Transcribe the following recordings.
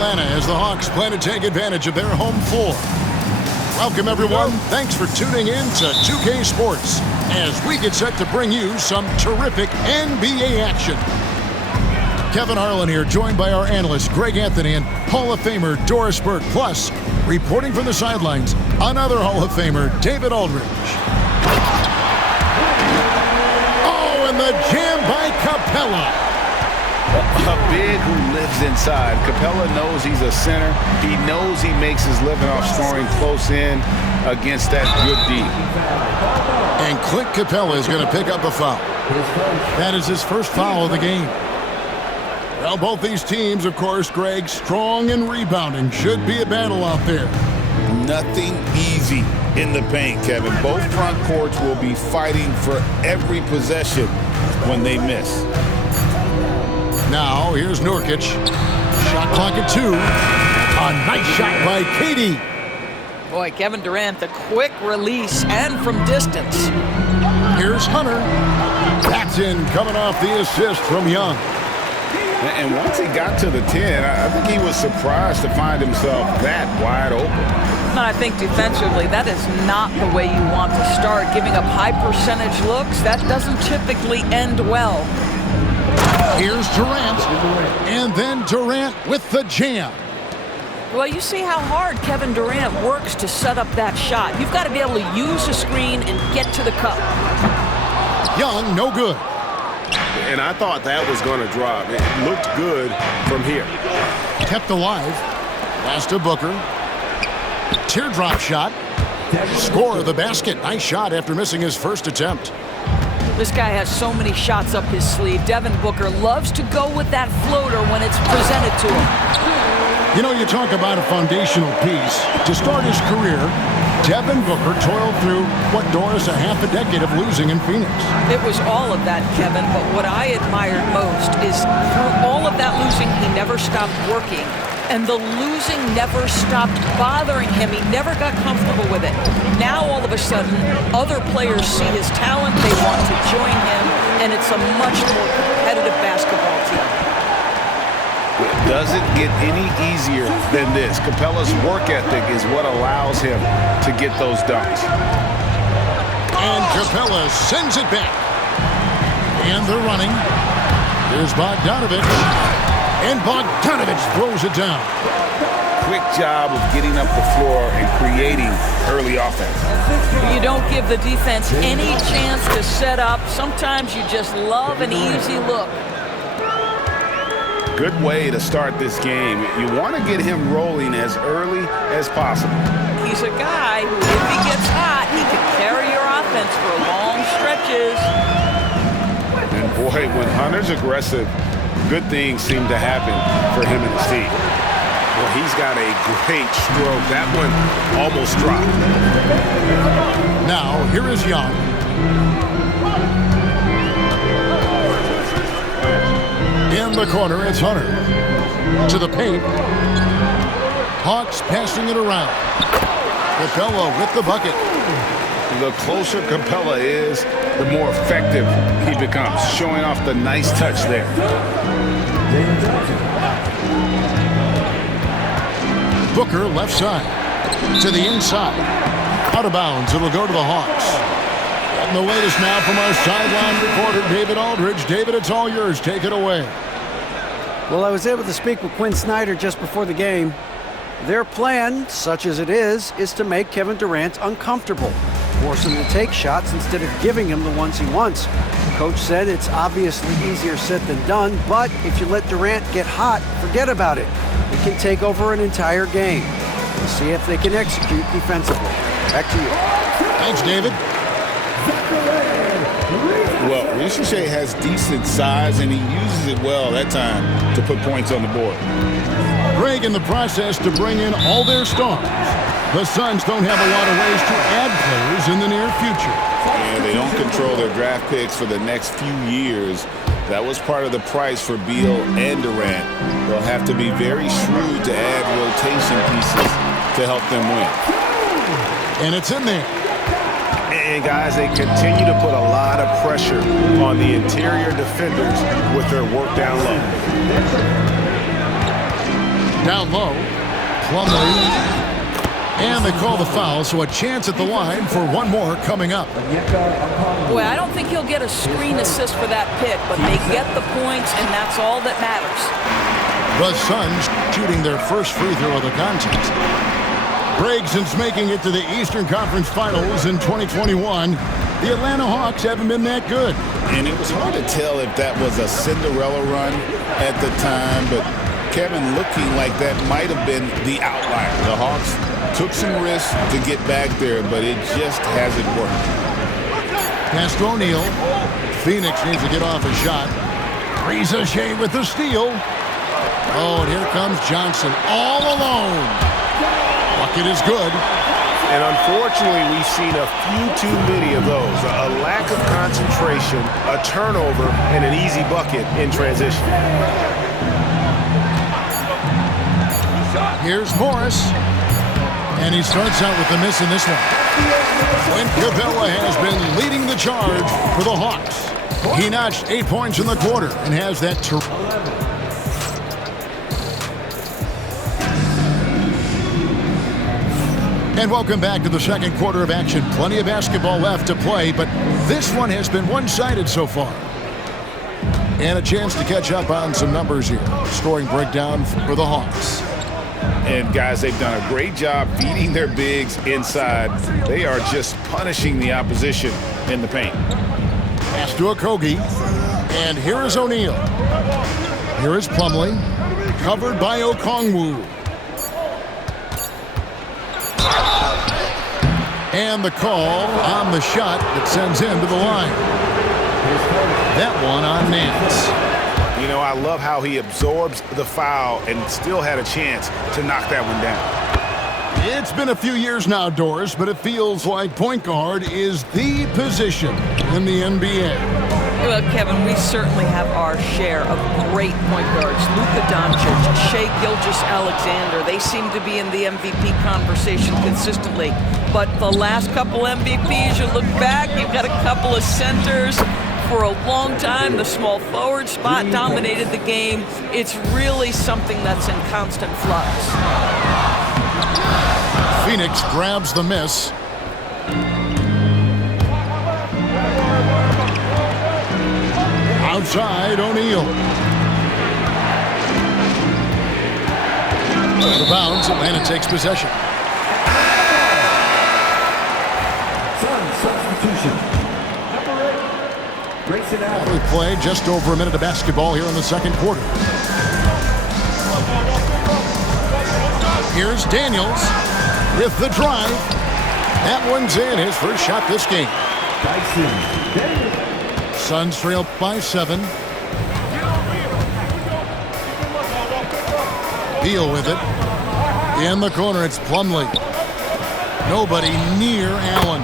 Atlanta as the Hawks plan to take advantage of their home floor. Welcome, everyone. Thanks for tuning in to 2K Sports as we get set to bring you some terrific NBA action. Kevin Harlan here, joined by our analysts Greg Anthony and Hall of Famer Doris Burke. Plus, reporting from the sidelines, another Hall of Famer, David Aldridge. Oh, and the jam by Capella. A big who lives inside. Capella knows he's a center. He knows he makes his living off scoring close in against that good D. And Clint Capella is going to pick up a foul. That is his first foul of the game. Well, both these teams, of course, Greg, strong in rebounding. Should be a battle out there. Nothing easy in the paint, Kevin. Both front courts will be fighting for every possession when they miss. Now, here's Nurkic. Shot clock at 2. A nice shot by Katie. Boy, Kevin Durant, the quick release and from distance. Here's Hunter. That's in, coming off the assist from Young. And once he got to the 10, I think he was surprised to find himself that wide open. I think defensively, that is not the way you want to start. Giving up high percentage looks, that doesn't typically end well. Here's Durant. And then Durant with the jam. Well, you see how hard Kevin Durant works to set up that shot. You've got to be able to use the screen and get to the cup. Young, no good. And I thought that was going to drop. It looked good from here. Kept alive. Pass to Booker. Teardrop shot. Score of the basket. Nice shot after missing his first attempt. This guy has so many shots up his sleeve. Devin Booker loves to go with that floater when it's presented to him. You know, you talk about a foundational piece. To start his career, Devin Booker toiled through, what, Doris, a half a decade of losing in Phoenix. It was all of that, Kevin, but what I admired most is through all of that losing, he never stopped working. And the losing never stopped bothering him. He never got comfortable with it. Now, all of a sudden, other players see his talent, they want to join him, and it's a much more competitive basketball team. It doesn't get any easier than this. Capella's work ethic is what allows him to get those dunks. And Capella sends it back. And they're running. Here's Bogdanovic. And Bogdanovic throws it down. Quick job of getting up the floor and creating early offense. You don't give the defense any chance to set up. Sometimes you just love an easy look. Good way to start this game. You want to get him rolling as early as possible. He's a guy who, if he gets hot, he can carry your offense for long stretches. And boy, when Hunter's aggressive, good things seem to happen for him and his team. Well, he's got a great stroke. That one almost dropped. Now, here is Young. In the corner, it's Hunter. To the paint. Hawks passing it around. Capella with the bucket. The closer Capella is, the more effective he becomes, showing off the nice touch there. Booker left side. To the inside. Out of bounds. It'll go to the Hawks. And the latest now from our sideline reporter, David Aldridge. David, it's all yours. Take it away. Well, I was able to speak with Quinn Snyder just before the game. Their plan, such as it is to make Kevin Durant uncomfortable. Force him to take shots instead of giving him the ones he wants. Coach said it's obviously easier said than done, but if you let Durant get hot, forget about it. He can take over an entire game. We'll see if they can execute defensively. Back to you. Thanks, David. Well, Ricochet has decent size, and he uses it well that time to put points on the board. Greg in the process to bring in all their stars. The Suns don't have a lot of ways to add players in the near future. Yeah, they don't control their draft picks for the next few years. That was part of the price for Beal and Durant. They'll have to be very shrewd to add rotation pieces to help them win. And it's in there. And guys, they continue to put a lot of pressure on the interior defenders with their work down low. Down low. Plumlee. And they call the foul, so a chance at the line for one more coming up. Boy, I don't think he'll get a screen assist for that pick, but they get the points, and that's all that matters. The Suns shooting their first free throw of the contest. Greg, since making it to the Eastern Conference Finals in 2021, the Atlanta Hawks haven't been that good. And it was hard to tell if that was a Cinderella run at the time, but Kevin, looking like that might have been the outlier. The Hawks took some risks to get back there, but it just hasn't worked. Pass to O'Neal. Phoenix needs to get off a shot. Reza Shea with the steal. Oh, and here comes Johnson all alone. Bucket is good. And unfortunately, we've seen a few too many of those. A lack of concentration, a turnover, and an easy bucket in transition. Here's Morris. And he starts out with the miss in this one. Clint Capella has been leading the charge for the Hawks. He notched 8 points in the quarter and has that And welcome back to the second quarter of action. Plenty of basketball left to play, but this one has been one-sided so far. And a chance to catch up on some numbers here. Scoring breakdown for the Hawks. And guys, they've done a great job feeding their bigs inside. They are just punishing the opposition in the paint. Pass to Okogie. And here is O'Neal. Here is Plumlee. Covered by Okongwu. And the call on the shot that sends him to the line. That one on Nance. You know, I love how he absorbs the foul and still had a chance to knock that one down. It's been a few years now, Doris, but it feels like point guard is the position in the NBA. Well, Kevin, we certainly have our share of great point guards. Luka Doncic, Shai Gilgeous-Alexander, they seem to be in the MVP conversation consistently. But the last couple MVPs, you look back, you've got a couple of centers. For a long time, the small forward spot dominated the game. It's really something that's in constant flux. Phoenix grabs the miss. Outside, O'Neal. Out of bounds, Atlanta takes possession. We play just over a minute of basketball here in the second quarter. Here's Daniels with the drive. That one's in, his first shot this game. Suns trail by 7. Beal with it. In the corner, it's Plumlee. Nobody near Allen.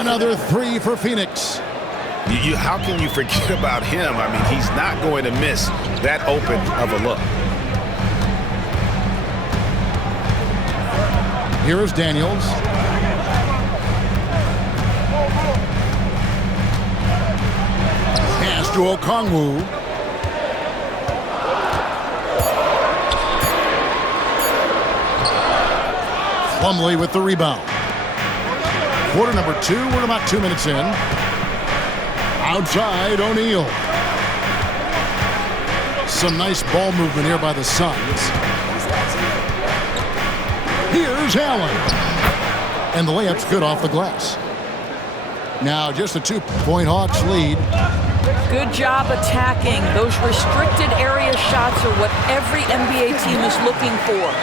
Another 3 for Phoenix. How can you forget about him? I mean, he's not going to miss that open of a look. Here is Daniels. Pass to Okongwu. Plumlee with the rebound. Quarter number 2, we're about 2 minutes in. Outside, O'Neal. Some nice ball movement here by the Suns. Here's Allen. And the layup's good off the glass. Now just a 2-point Hawks lead. Good job attacking. Those restricted area shots are what every NBA team is looking for.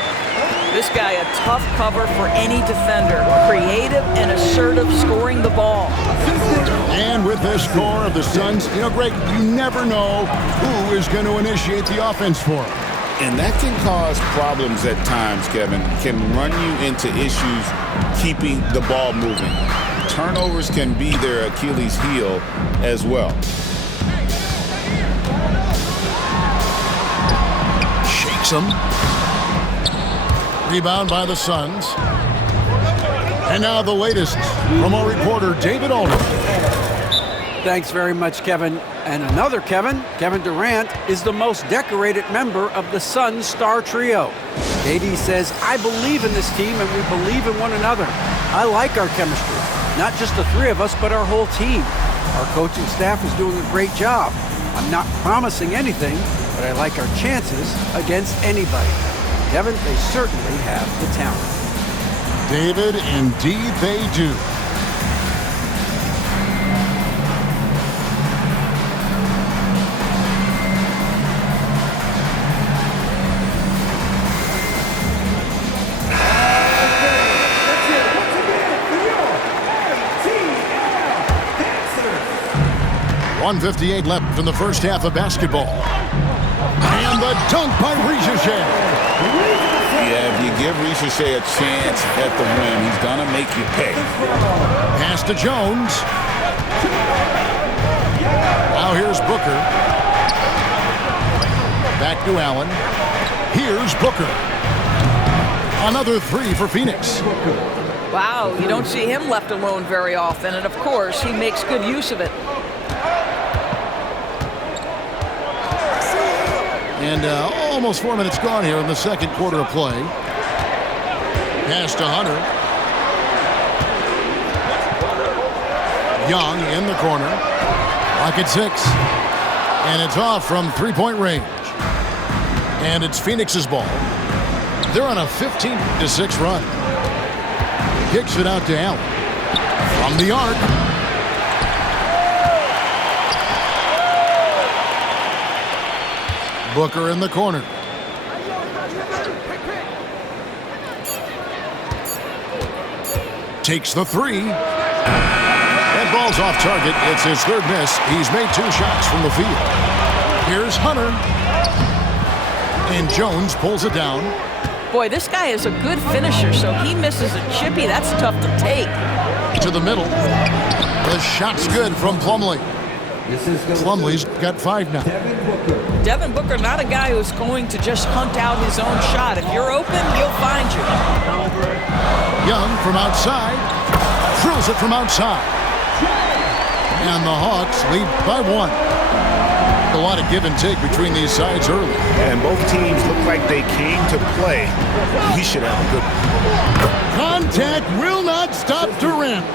This guy, a tough cover for any defender. Creative and assertive scoring the ball. And with the score of the Suns, you know, Greg, you never know who is going to initiate the offense for them. And that can cause problems at times, Kevin. Can run you into issues keeping the ball moving. Turnovers can be their Achilles heel as well. Shakes him. Rebound by the Suns. And now the latest from our reporter, David Aldridge. Thanks very much, Kevin. And another Kevin Durant, is the most decorated member of the Suns star trio. KD says, I believe in this team and we believe in one another. I like our chemistry. Not just the three of us, but our whole team. Our coaching staff is doing a great job. I'm not promising anything, but I like our chances against anybody. Kevin, they certainly have the talent. David, indeed they do. .158 left in the first half of basketball. And the dunk by Ricochet. Yeah, if you give Ricochet a chance at the rim, he's going to make you pay. Pass to Jones. Now here's Booker. Back to Allen. Here's Booker. Another three for Phoenix. Wow, you don't see him left alone very often, and of course, he makes good use of it. And almost 4 minutes gone here in the second quarter of play. Pass to Hunter. Young in the corner. Lock at 6. And it's off from three-point range. And it's Phoenix's ball. They're on a 15-6 run. Kicks it out to Allen. From the arc. Booker in the corner. Takes the three. That ball's off target. It's his third miss. He's made 2 shots from the field. Here's Hunter. And Jones pulls it down. Boy, this guy is a good finisher, so he misses a chippy. That's tough to take. To the middle. The shot's good from Plumlee. Plumlee's got 5 now. Devin Booker, not a guy who's going to just hunt out his own shot. If you're open, he'll find you. Young from outside. Drills it from outside. And the Hawks lead by 1. A lot of give and take between these sides early. And both teams look like they came to play. He should have a good one. Contact will not stop Durant.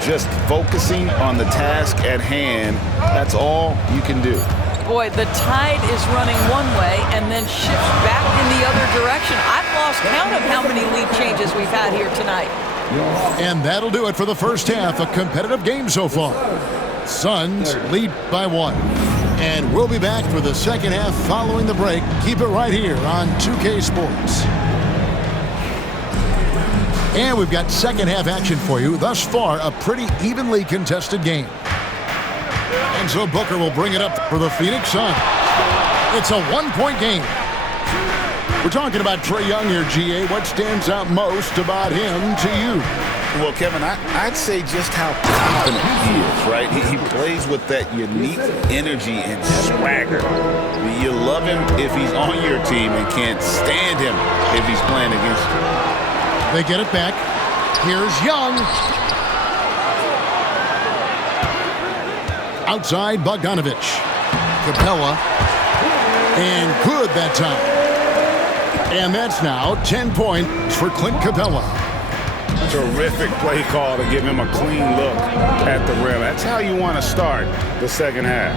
Just focusing on the task at hand, that's all you can do. Boy, the tide is running one way and then shifts back in the other direction. I've lost count of how many lead changes we've had here tonight. And that'll do it for the first half. A competitive game so far. Suns lead by 1. And we'll be back for the second half following the break. Keep it right here on 2K Sports. And we've got second half action for you. Thus far, a pretty evenly contested game. And so Booker will bring it up for the Phoenix Suns. It's a 1-point game. We're talking about Trae Young here, GA. What stands out most about him to you? Well, Kevin, I'd say just how confident he is, right? He plays with that unique energy and swagger. You love him if he's on your team and can't stand him if he's playing against you. They get it back. Here's Young. Outside Bogdanovich. Capella. And good that time. And that's now 10 points for Clint Capella. Terrific play call to give him a clean look at the rim. That's how you want to start the second half.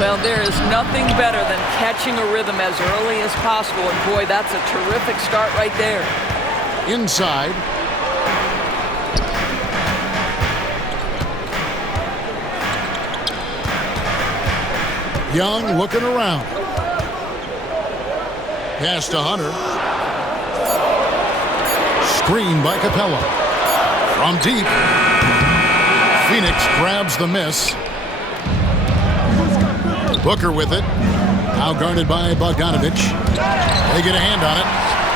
Well, there is nothing better than catching a rhythm as early as possible. And boy, that's a terrific start right there. Inside. Young looking around. Pass to Hunter. Screen by Capella. From deep. Phoenix grabs the miss. Booker with it. Now guarded by Bogdanovich. They get a hand on it.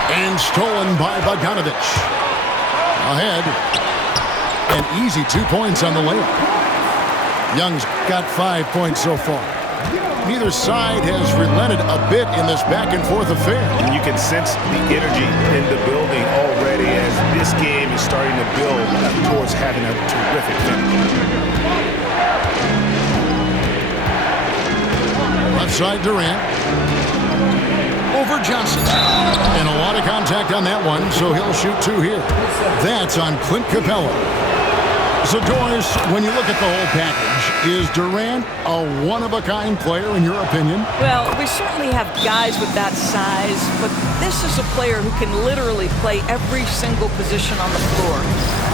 And stolen by Bogdanovich. Ahead. An easy 2 points on the layup. Young's got 5 points so far. Neither side has relented a bit in this back-and-forth affair. And you can sense the energy in the building already as this game is starting to build towards having a terrific finish. Left side Durant. Over Johnson. And a lot of contact on that one, so he'll shoot 2 here. That's on Clint Capella. So, Doris, when you look at the whole package, is Durant a one-of-a-kind player in your opinion? Well, we certainly have guys with that size, but this is a player who can literally play every single position on the floor.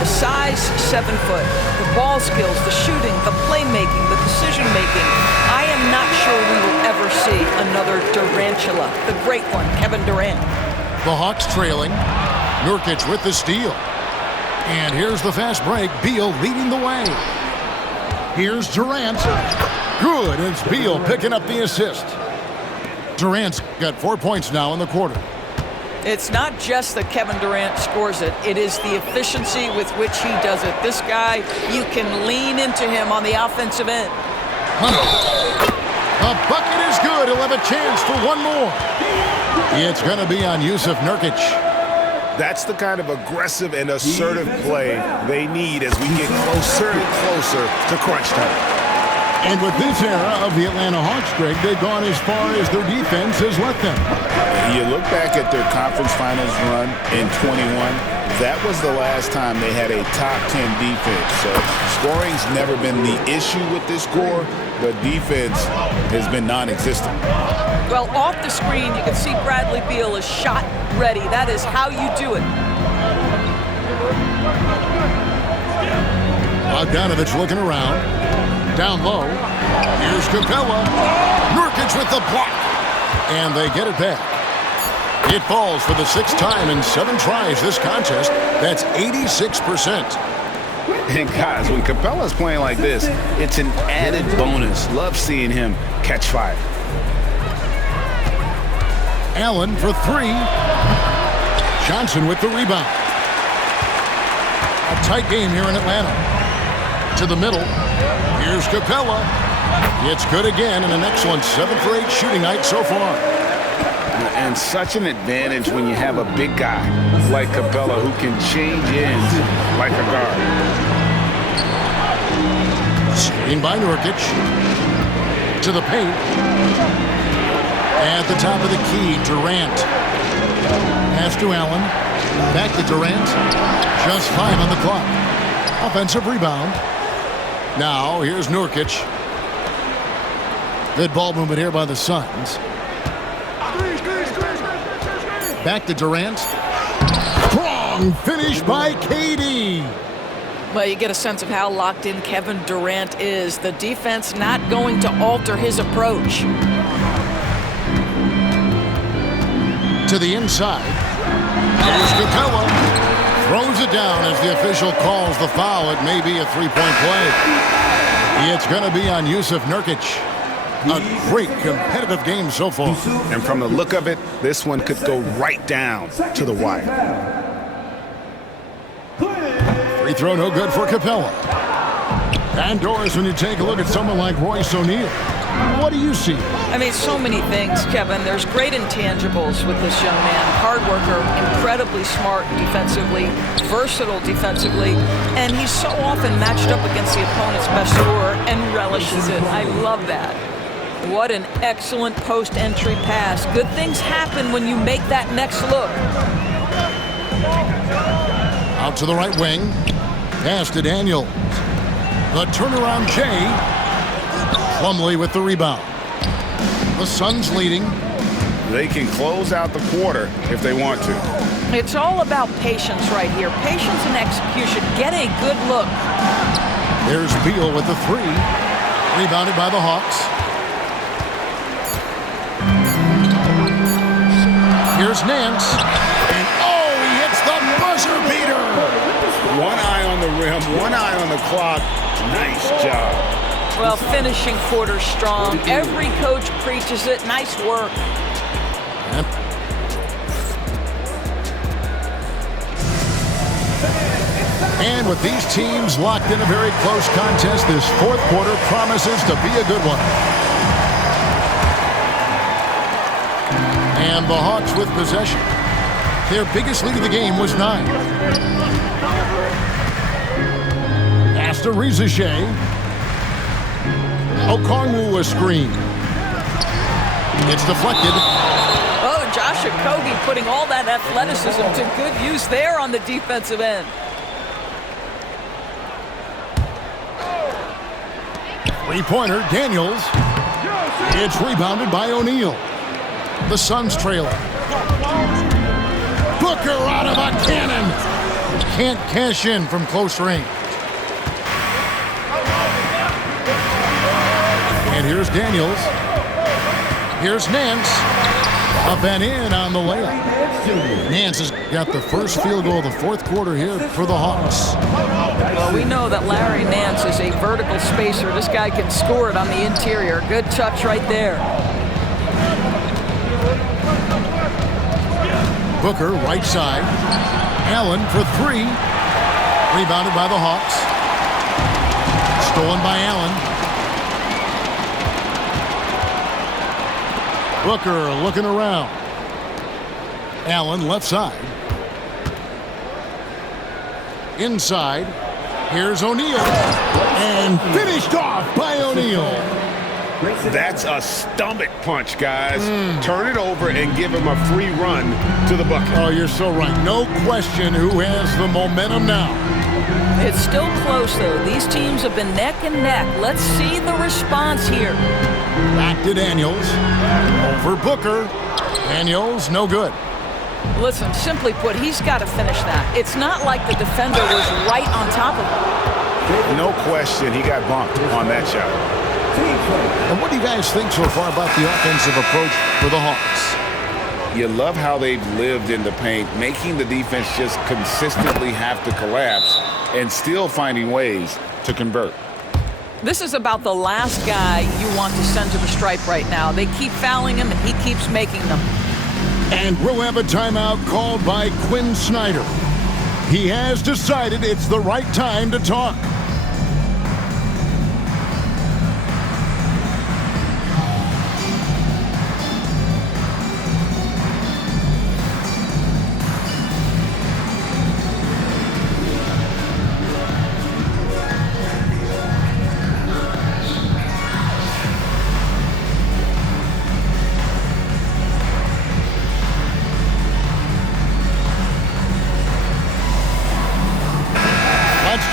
The size, 7 foot. The ball skills, the shooting, the playmaking, the decision-making. I am not sure we will ever see another Durantula, the great one, Kevin Durant. The Hawks trailing. Nurkic with the steal. And here's the fast break. Beal leading the way. Here's Durant. Good. It's Beal picking up the assist. Durant's got 4 points now in the quarter. It's not just that Kevin Durant scores it. It is the efficiency with which he does it. This guy, you can lean into him on the offensive end. A bucket is good. He'll have a chance for one more. It's going to be on Jusuf Nurkic. That's the kind of aggressive and assertive play they need as we get closer and closer to crunch time. And with this era of the Atlanta Hawks, Greg, they've gone as far as their defense has let them. You look back at their conference finals run in 21, that was the last time they had a top 10 defense. So scoring's never been the issue with this core, but defense has been non-existent. Well, off the screen, you can see Bradley Beal is shot ready. That is how you do it. Bogdanovich looking around. Down low. Here's Capella. Nurkic with the block. And they get it back. It falls for the 6th time in 7 tries this contest. That's 86%. And guys, when Capella's playing like this, it's an added bonus. Love seeing him catch fire. Allen for 3. Johnson with the rebound. A tight game here in Atlanta. To the middle. Here's Capella. It's good again, and an excellent 7 for 8 shooting night so far. And such an advantage when you have a big guy like Capella who can change ends like a guard. Screen by Nurkic. To the paint. At the top of the key, Durant. Pass to Allen. Back to Durant. Just 5 on the clock. Offensive rebound. Now, here's Nurkic. Good ball movement here by the Suns. Back to Durant. Strong finish by KD. Well, you get a sense of how locked in Kevin Durant is. The defense not going to alter his approach. To the inside. Here's Capella. Throws it down as the official calls the foul. It may be a 3-point play. It's going to be on Jusuf Nurkic. A great competitive game so far. And from the look of it, this one could go right down to the wire. Free throw no good for Capella. And Doris, when you take a look at someone like Royce O'Neal, what do you see? I mean, so many things, Kevin. There's great intangibles with this young man. Hard worker, incredibly smart defensively, versatile defensively, and he's so often matched up against the opponent's best scorer and relishes it. I love that. What an excellent post-entry pass. Good things happen when you make that next look. Out to the right wing. Pass to Daniels. The turnaround Jay. Plumlee with the rebound. The Suns leading. They can close out the quarter if they want to. It's all about patience right here. Patience and execution. Get a good look. There's Beal with the 3. Rebounded by the Hawks. Here's Nance. And oh, he hits the buzzer beater. One eye on the rim, one eye on the clock. Nice job. Well, finishing quarter strong. Every coach preaches it. Nice work. And with these teams locked in a very close contest, this 4th quarter promises to be a good one. And the Hawks with possession. Their biggest lead of the game was 9. Pass to Riza Shea. Okongwu a screen. It's deflected. Oh, Josh Okogie putting all that athleticism to good use there on the defensive end. Three-pointer, Daniels. It's rebounded by O'Neal. The Suns trailer. Booker out of a cannon. Can't cash in from close range. And here's Daniels. Here's Nance. Up and in on the layup. Nance has got the first field goal of the fourth quarter here for the Hawks. Well, we know that Larry Nance is a vertical spacer. This guy can score it on the interior. Good touch right there. Booker, right side. Allen for three. Rebounded by the Hawks. Stolen by Allen. Booker looking around. Allen left side. Inside. Here's O'Neal. And finished off by O'Neal. That's a stomach punch, guys. Turn it over and give him a free run to the bucket. Oh, you're so right. No question who has the momentum now. It's still close, though. These teams have been neck and neck. Let's see the response here. Back to Daniels. Over Booker. Daniels, no good. Listen, simply put, he's got to finish that. It's not like the defender was right on top of him. No question, he got bumped on that shot. And what do you guys think so far about the offensive approach for the Hawks? You love how they've lived in the paint, making the defense just consistently have to collapse and still finding ways to convert. This is about the last guy you want to send to the stripe right now. They keep fouling him, and he keeps making them. And we'll have a timeout called by Quinn Snyder. He has decided it's the right time to talk.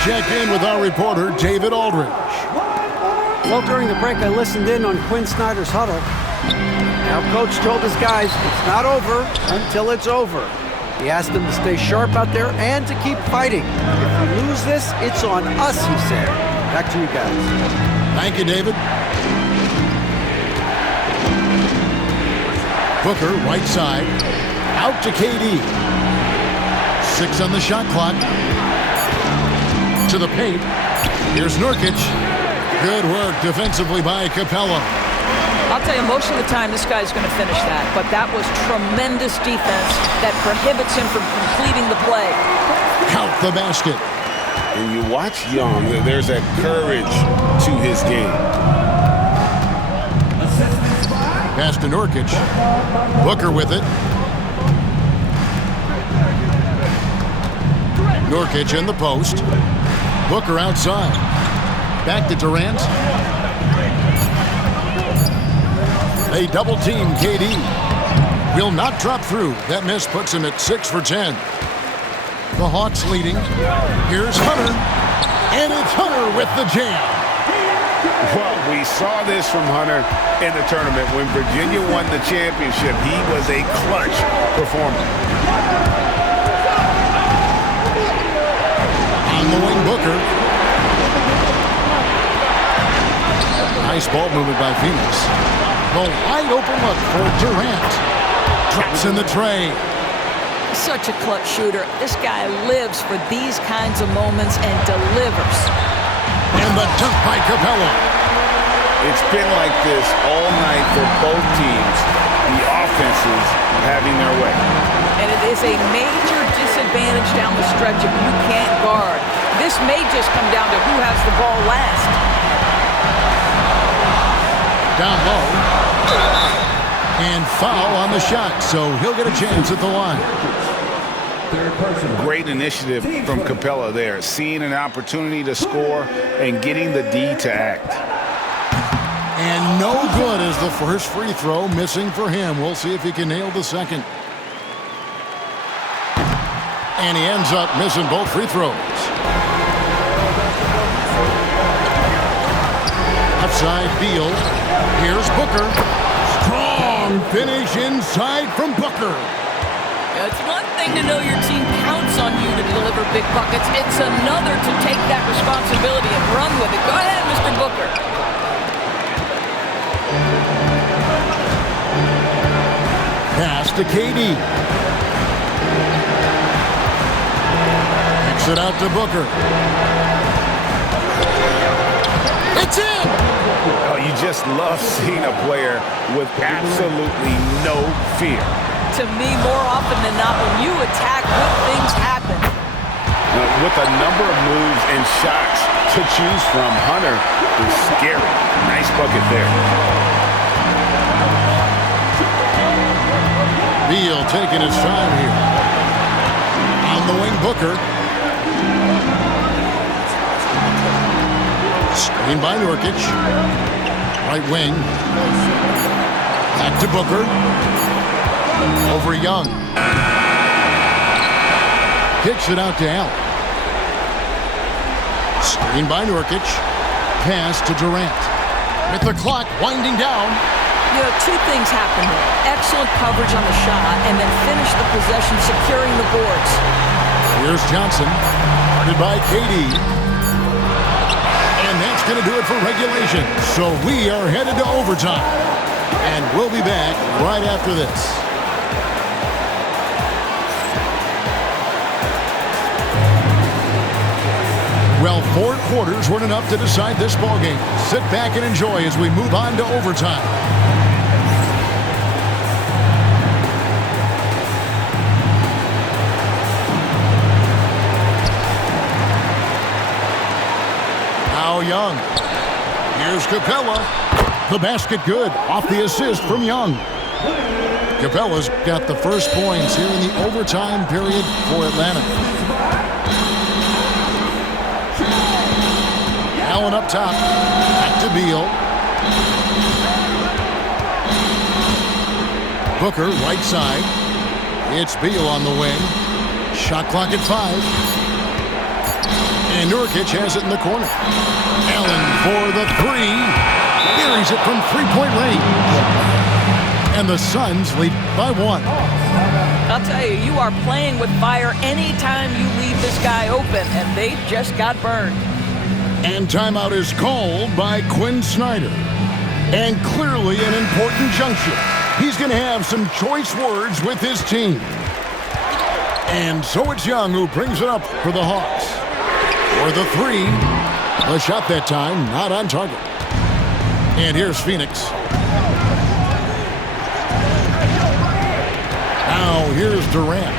Check in with our reporter, David Aldridge. Well, during the break, I listened in on Quinn Snyder's huddle. Now, Coach told his guys it's not over until it's over. He asked them to stay sharp out there and to keep fighting. If we lose this, it's on us, he said. Back to you guys. Thank you, David. Booker, right side. Out to KD. 6 on the shot clock. To the paint. Here's Nurkic. Good work defensively by Capella. I'll tell you, most of the time, this guy's going to finish that. But that was tremendous defense that prohibits him from completing the play. Count the basket. When you watch Young, there's that courage to his game. Pass to Nurkic. Booker with it. Nurkic in the post. Booker outside. Back to Durant. They double team KD. Will not drop through. That miss puts him at 6 for 10. The Hawks leading. Here's Hunter. And it's Hunter with the jam. Well, we saw this from Hunter in the tournament. When Virginia won the championship, he was a clutch performer. On the wing, Booker. Nice ball movement by Phoenix. The wide open look for Durant. Drops in the tray. Such a clutch shooter. This guy lives for these kinds of moments and delivers. And the dunk by Capella. It's been like this all night for both teams. The offenses having their way. And it is a major disadvantage down the stretch if you can't guard. This may just come down to who has the ball last. Down low. And foul on the shot, so he'll get a chance at the line. Great initiative from Capella there, seeing an opportunity to score and getting the D to act. And no good as the first free throw, missing for him. We'll see if he can nail the second. And he ends up missing both free throws. Outside Beal. Here's Booker. Strong finish inside from Booker. It's one thing to know your team counts on you to deliver big buckets. It's another to take that responsibility and run with it. Go ahead, Mr. Booker. Pass to KD. Kicks it out to Booker. It's in! Oh, you just love seeing a player with absolutely no fear. To me, more often than not, when you attack, good things happen. With a number of moves and shots to choose from, Hunter is scary. Nice bucket there. Beal taking his time here. On the wing, Booker. Screen by Nurkic. Right wing. Back to Booker. Over Young. Kicks it out to Allen. Screen by Nurkic. Pass to Durant. With the clock winding down. You know, two things happen here. Excellent coverage on the shot, and then finish the possession securing the boards. Here's Johnson. Guarded by KD. And that's going to do it for regulation. So we are headed to overtime. And we'll be back right after this. Well, 4 quarters weren't enough to decide this ballgame. Sit back and enjoy as we move on to overtime. Now Young. Here's Capella. The basket good. Off the assist from Young. Capella's got the first points here in the overtime period for Atlanta. Allen up top. Back to Beal. Booker, right side. It's Beal on the wing. Shot clock at 5. And Nurkic has it in the corner. Allen for the 3. Buries it from three-point range. And the Suns lead by 1. I'll tell you, you are playing with fire anytime you leave this guy open, and they just got burned. And timeout is called by Quinn Snyder. And clearly an important juncture. He's going to have some choice words with his team. And so it's Young who brings it up for the Hawks. For the 3. The shot that time, not on target. And here's Phoenix. Now here's Durant.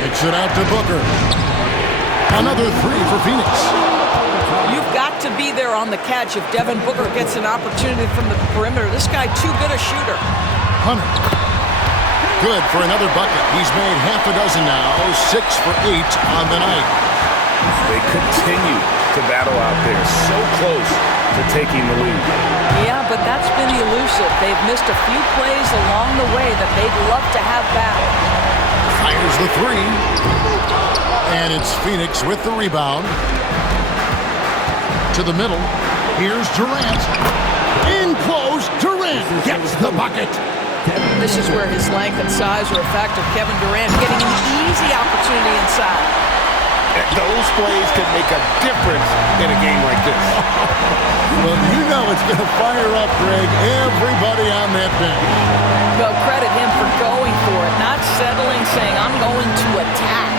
Kicks it out to Booker. Another 3 for Phoenix. You've got to be there on the catch if Devin Booker gets an opportunity from the perimeter. This guy too good a shooter. Hunter. Good for another bucket. He's made half a dozen now. 6 for 8 on the night. They continue to battle out there. So close to taking the lead. Yeah, but that's been elusive. They've missed a few plays along the way that they'd love to have back. Fires the 3. And it's Phoenix with the rebound. To the middle. Here's Durant. In close. Durant gets the bucket. This is where his length and size are a factor. Kevin Durant getting an easy opportunity inside. Those plays can make a difference in a game like this. Well, you know it's going to fire up, Greg, everybody on that bench. Well, credit him for going for it, not settling, saying, I'm going to attack.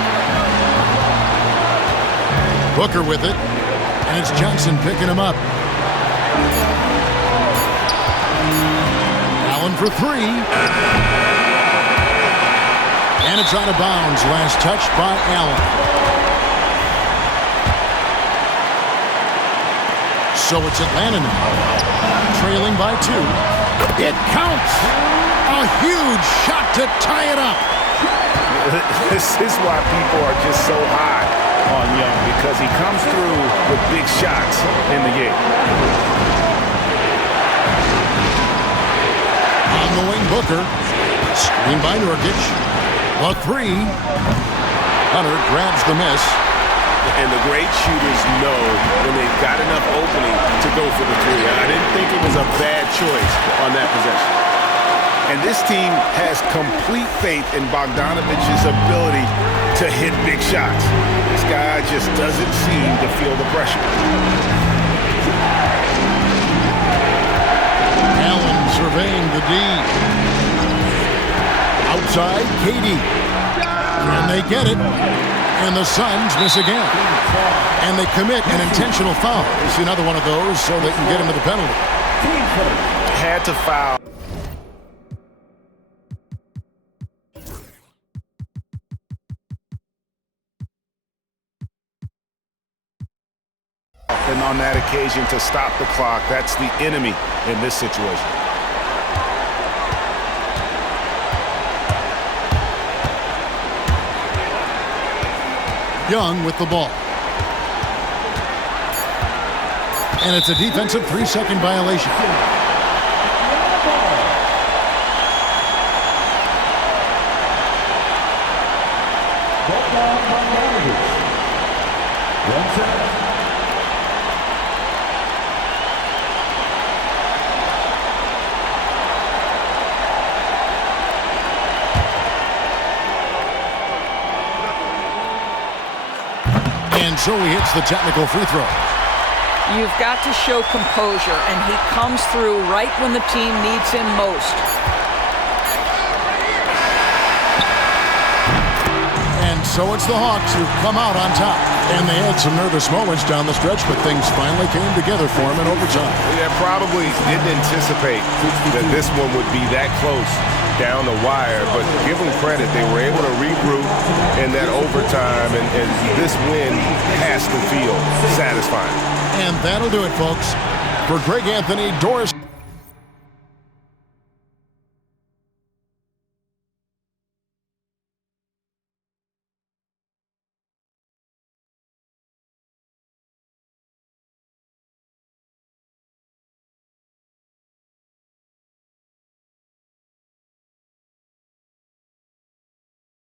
Booker with it, and it's Johnson picking him up. Allen for 3. And it's out of bounds. Last touch by Allen. So it's Atlanta now, trailing by 2. It counts! A huge shot to tie it up. This is why people are just so high on Young because he comes through with big shots in the game. On the wing, Booker. Screen by Nurkic. A three. Hunter grabs the miss. And the great shooters know when they've got enough opening to go for the three. I didn't think it was a bad choice on that possession. And this team has complete faith in Bogdanovic's ability to hit big shots. This guy just doesn't seem to feel the pressure. Allen surveying the D. Outside, KD. Can they get it? And the Suns miss again. And they commit an intentional foul. You see another one of those so they can get into the penalty. Had to foul. And on that occasion to stop the clock, that's the enemy in this situation. Young with the ball. And it's a defensive 3-second violation. And so he hits the technical free throw. You've got to show composure, and he comes through right when the team needs him most. And so it's the Hawks who come out on top. And they had some nervous moments down the stretch, but things finally came together for them in overtime. Yeah, probably didn't anticipate that this one would be that close down the wire, but give them credit. They were able to regroup in that overtime, and this win has to feel satisfying. And that'll do it, folks. For Greg Anthony, Doris